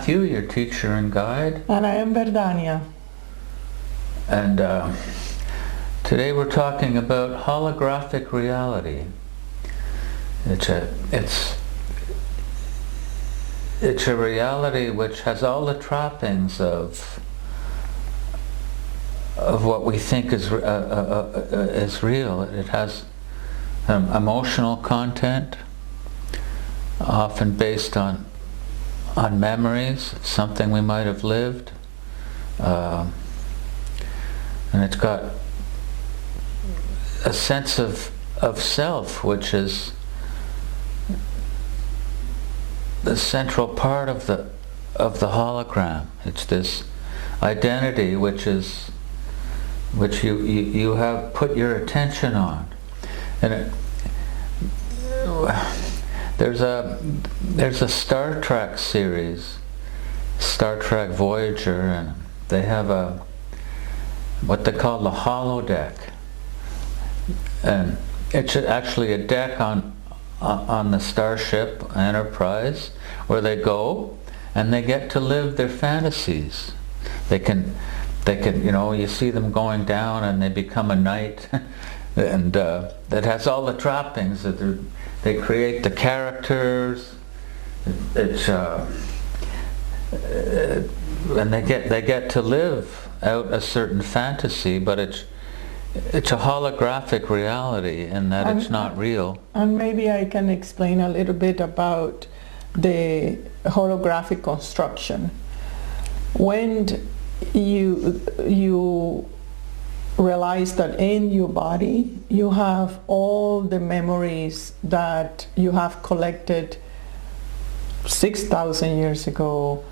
Matthew, your teacher and guide. And I am Berdhanya. And today we're talking about holographic reality. It's a reality which has all the trappings of what we think is real. It has emotional content, often based on memories, something we might have lived, and it's got a sense of self, which is the central part of the hologram. It's this identity which you have put your attention on, and there's a Star Trek series, Star Trek Voyager, and they have what they call the holodeck, and it's actually a deck on the Starship Enterprise where they go and they get to live their fantasies. They can, you see them going down and they become a knight, and that has all the trappings that they create the characters. It's and they get to live out a certain fantasy, but it's a holographic reality in that it's not real. And maybe I can explain a little bit about the holographic construction. When you realize that in your body you have all the memories that you have collected 6,000 years ago,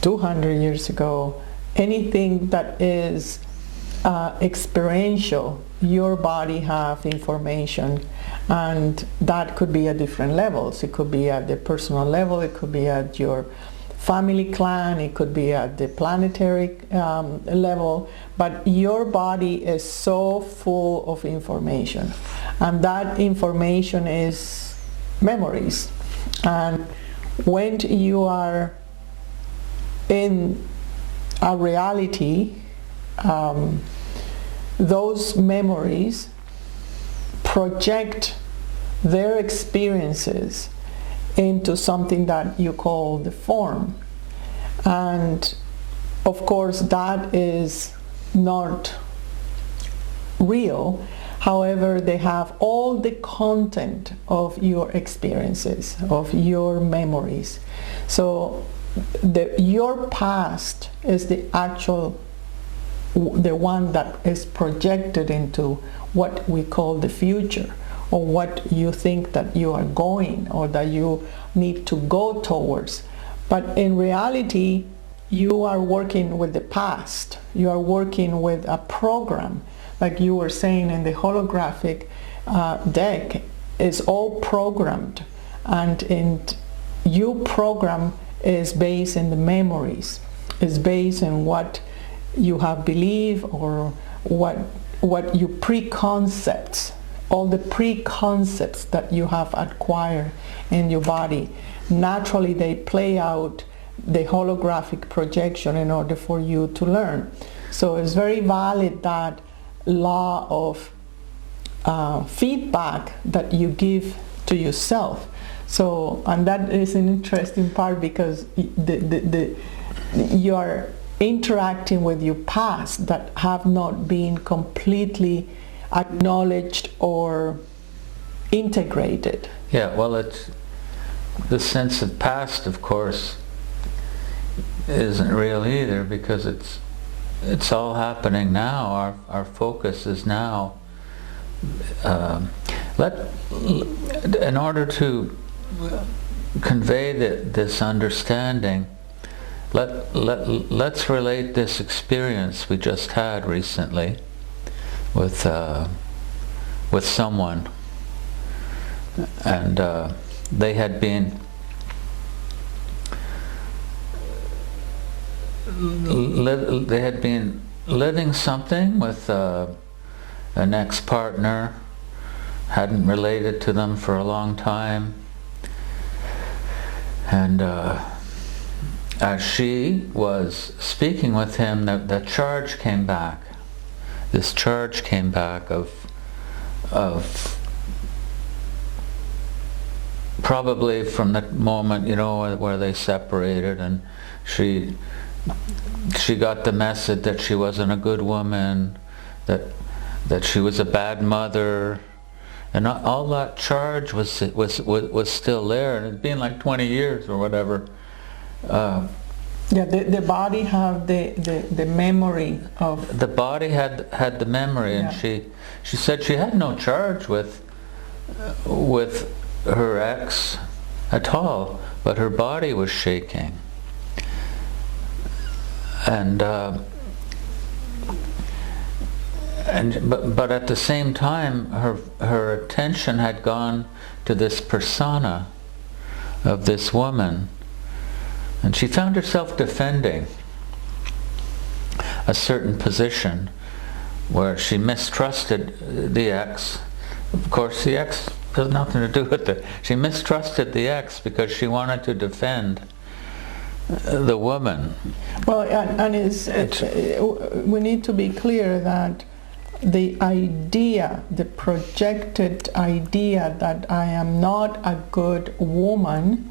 200 years ago, anything that is experiential, your body have information, and that could be at different levels. It could be at the personal level, it could be at your family clan, it could be at the planetary level, but your body is so full of information, and that information is memories. And when you are in a reality, those memories project their experiences into something that you call the form. And of course that is not real. However, they have all the content of your experiences, of your memories. So your past is the one that is projected into what we call the future, or what you think that you are going, or that you need to go towards. But in reality, you are working with the past. You are working with a program, like you were saying in the holographic deck, is all programmed, and your program is based in the memories, is based in what you have believed, or what you preconcepts, all the preconcepts that you have acquired in your body. Naturally they play out the holographic projection in order for you to learn. So it's very valid, that law of feedback that you give to yourself. So, and that is an interesting part, because you are interacting with your past that have not been completely acknowledged or integrated. Yeah, well, it's the sense of past, of course, isn't real either, because it's all happening now. Our focus is now. In order to convey this understanding, let's relate this experience we just had recently with someone, and they had been living something with an ex-partner, hadn't related to them for a long time, and as she was speaking with him, the charge came back. This charge came back of probably from the moment, where they separated, and she got the message that she wasn't a good woman, that she was a bad mother, and all that charge was still there, and it'd been like 20 years or whatever. The body have the memory of. The body had the memory, and she said she had no charge with her ex at all, but her body was shaking, but at the same time her attention had gone to this persona of this woman, and she found herself defending a certain position where she mistrusted the ex. Of course, the ex has nothing to do with it. She mistrusted the ex because she wanted to defend the woman. Well, and we need to be clear that the projected idea that I am not a good woman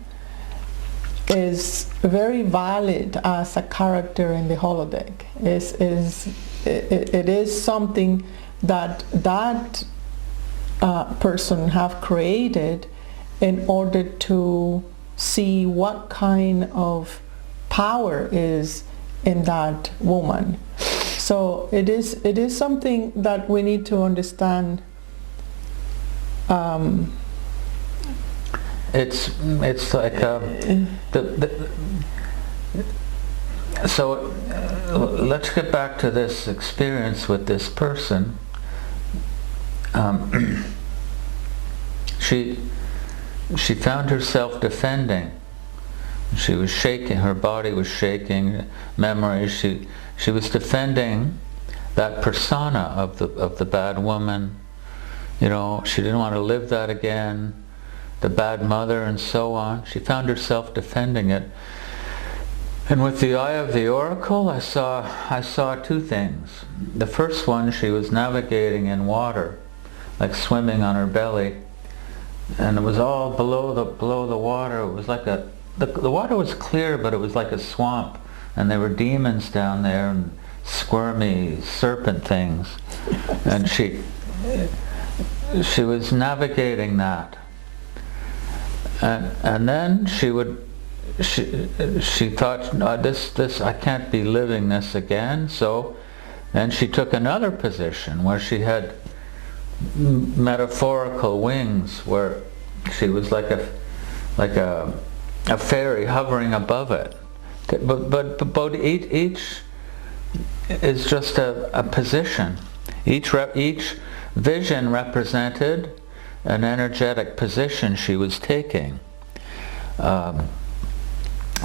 is very valid as a character in the holodeck. It is something that person have created in order to see what kind of power is in that woman. So it is something that we need to understand. It's like so let's get back to this experience with this person. She found herself defending. She was shaking. Her body was shaking. Memory. She was defending that persona of the bad woman. She didn't want to live that again. The bad mother and so on. She found herself defending it. And with the eye of the oracle, I saw two things. The first one, she was navigating in water, like swimming on her belly, and it was all below the water. It was like the water was clear, but it was like a swamp, and there were demons down there and squirmy serpent things, and she was navigating that, and then she thought, no, this I can't be living this again. So then she took another position where she had metaphorical wings, where she was like a fairy hovering above it. But each is just a position. Each vision represented an energetic position she was taking.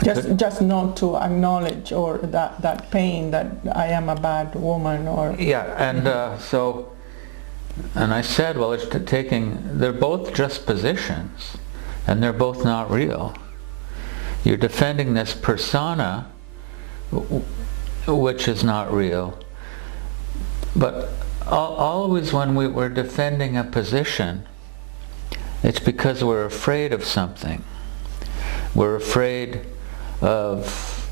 Just not to acknowledge or that pain that I am a bad woman or. Yeah, and and I said, well, they're both just positions, and they're both not real. You're defending this persona, which is not real. But always when we're defending a position, it's because we're afraid of something. We're afraid of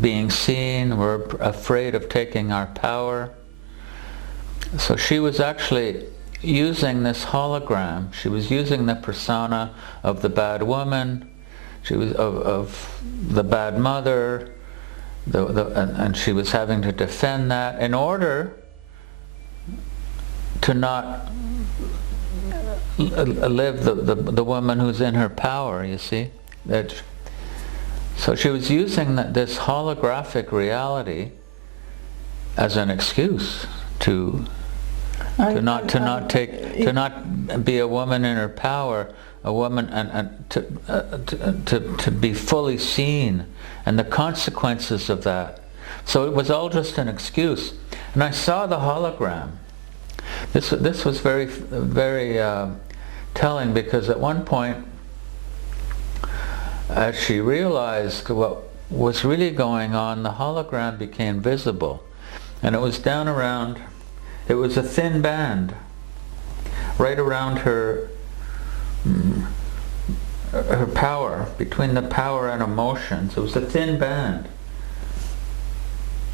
being seen. We're afraid of taking our power. So she was actually using this hologram. She was using the persona of the bad woman. She was of the bad mother, and she was having to defend that in order to not live the woman who's in her power. You see that. So she was using this holographic reality as an excuse to not be a woman in her power, a woman, and to be fully seen, and the consequences of that. So it was all just an excuse. And I saw the hologram. This was very, very telling, because at one point, as she realized what was really going on, the hologram became visible. And it was down around, it was a thin band, right around her power, between the power and emotions. It was a thin band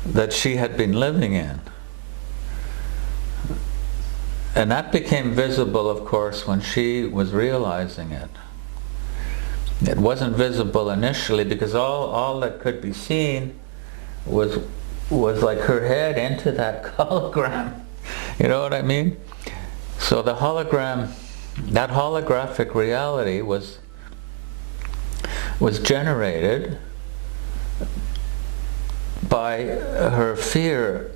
that she had been living in. And that became visible, of course, when she was realizing it. It wasn't visible initially because all that could be seen was like her head into that hologram. You know what I mean? So the hologram, that holographic reality was generated by her fear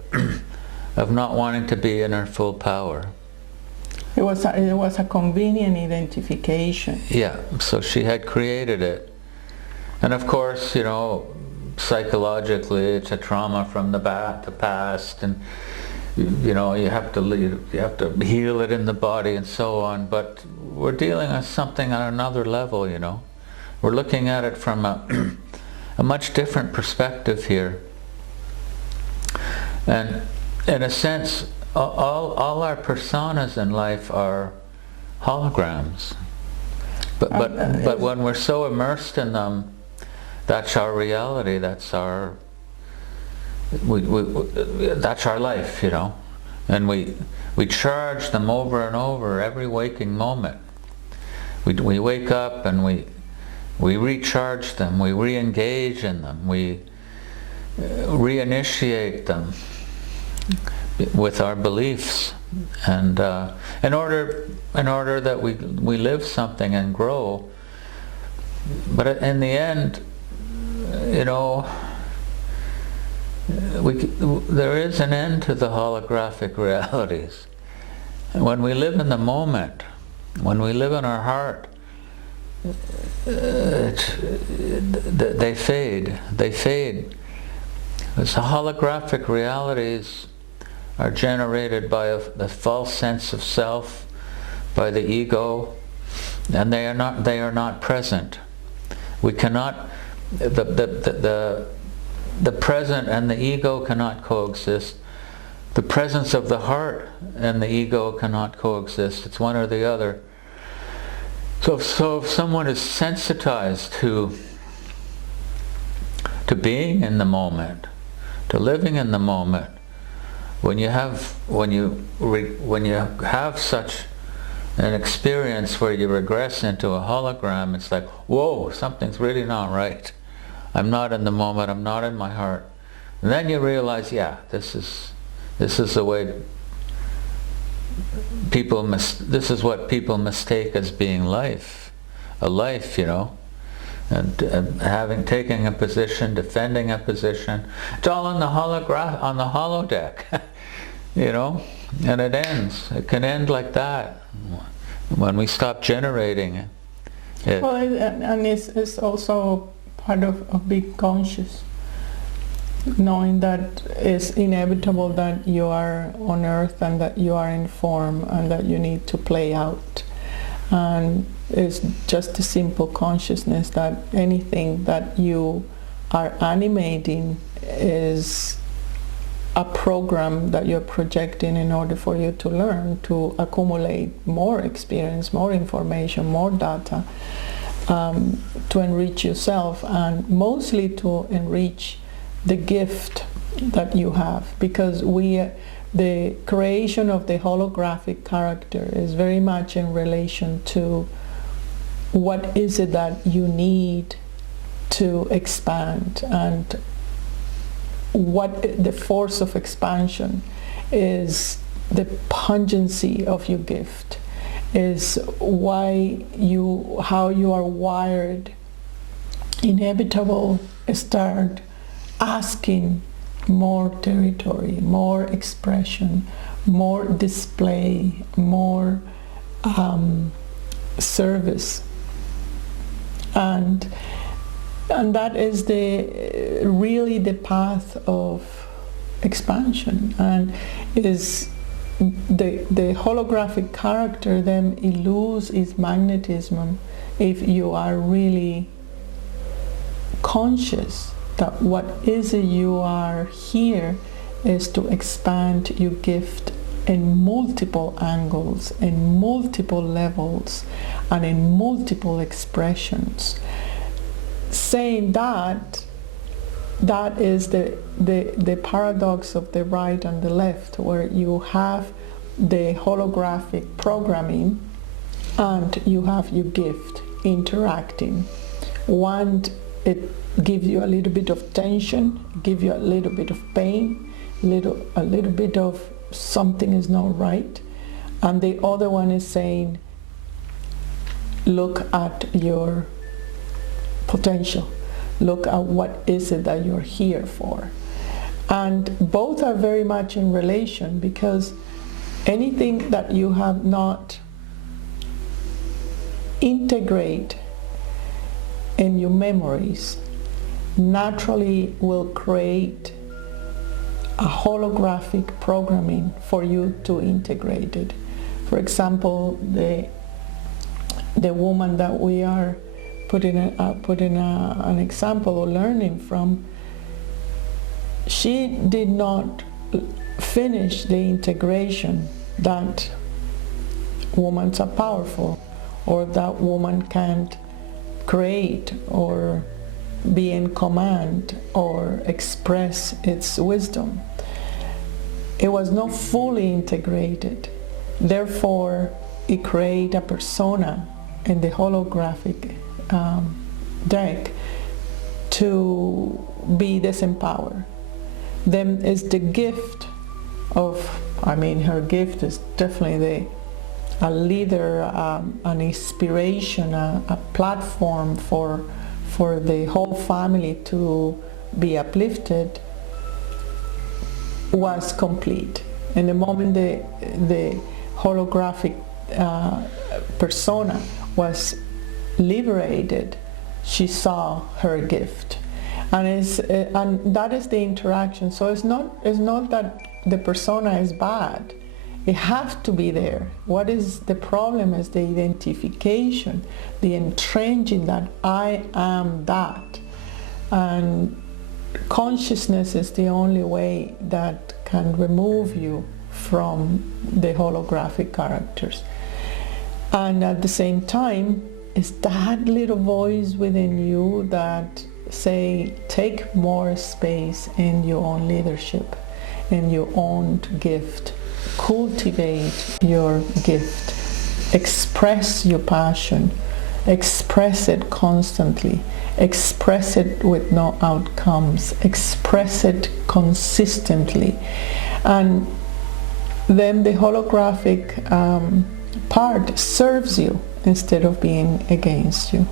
of not wanting to be in her full power. It was a convenient identification. Yeah, so she had created it. And of course, you know, psychologically it's a trauma from the past, and you know, you have to heal it in the body and so on, but we're dealing with something on another level, you know. We're looking at it from a much different perspective here. And in a sense, all our personas in life are holograms. But when we're so immersed in them, that's our reality, that's our life, you know. And we charge them over and over every waking moment. We wake up and we recharge them, we re-engage in them, we reinitiate them with our beliefs, and in order that we live something and grow. But in the end, you know, there is an end to the holographic realities. When we live in the moment, when we live in our heart, they fade. Because the holographic realities are generated by the false sense of self, by the ego, and they are not present. We cannot, the present and the ego cannot coexist. The presence of the heart and the ego cannot coexist. It's one or the other. So if someone is sensitized to being in the moment, to living in the moment, when you have such an experience where you regress into a hologram, it's like, whoa, something's really not right. I'm not in the moment, I'm not in my heart. And then you realize, yeah, this is the way this is what people mistake as being life, a life, you know, and taking a position, defending a position. It's all on the holodeck, you know, and it ends. It can end like that when we stop generating it. Well, and it's also part of being conscious, knowing that it's inevitable that you are on earth and that you are in form and that you need to play out. And it's just a simple consciousness that anything that you are animating is a program that you're projecting in order for you to learn, to accumulate more experience, more information, more data, to enrich yourself, and mostly to enrich the gift that you have, because the creation of the holographic character is very much in relation to what is it that you need to expand, and what the force of expansion is. The pungency of your gift is how you are wired. Inevitable start asking more territory, more expression, more display, more service, and that is really the path of expansion, and is the holographic character then loses its magnetism if you are really conscious that what is it you are here is to expand your gift in multiple angles, in multiple levels, and in multiple expressions. Saying that, that is the paradox of the right and the left, where you have the holographic programming and you have your gift interacting. One, it gives you a little bit of tension, give you a little bit of pain, a little bit of something is not right, and the other one is saying, look at your potential, look at what is it that you're here for. And both are very much in relation, because anything that you have not integrate in your memories naturally will create a holographic programming for you to integrate it. For example, the woman that we are putting an example or learning from, she did not finish the integration that women are powerful, or that woman can't create or be in command or express its wisdom. It was not fully integrated. Therefore, it created a persona in the holographic deck to be disempowered. Then is the gift of, her gift is definitely a leader, an inspiration, a platform for the whole family to be uplifted, was complete. And the moment the holographic persona was liberated, she saw her gift. And that is the interaction. So it's not that the persona is bad. It has to be there. What is the problem is the identification, the entrenching that I am that. And consciousness is the only way that can remove you from the holographic characters. And at the same time, it's that little voice within you that say, take more space in your own leadership, in your own gift. Cultivate your gift. Express your passion. Express it constantly. Express it with no outcomes. Express it consistently. And then the holographic part serves you instead of being against you.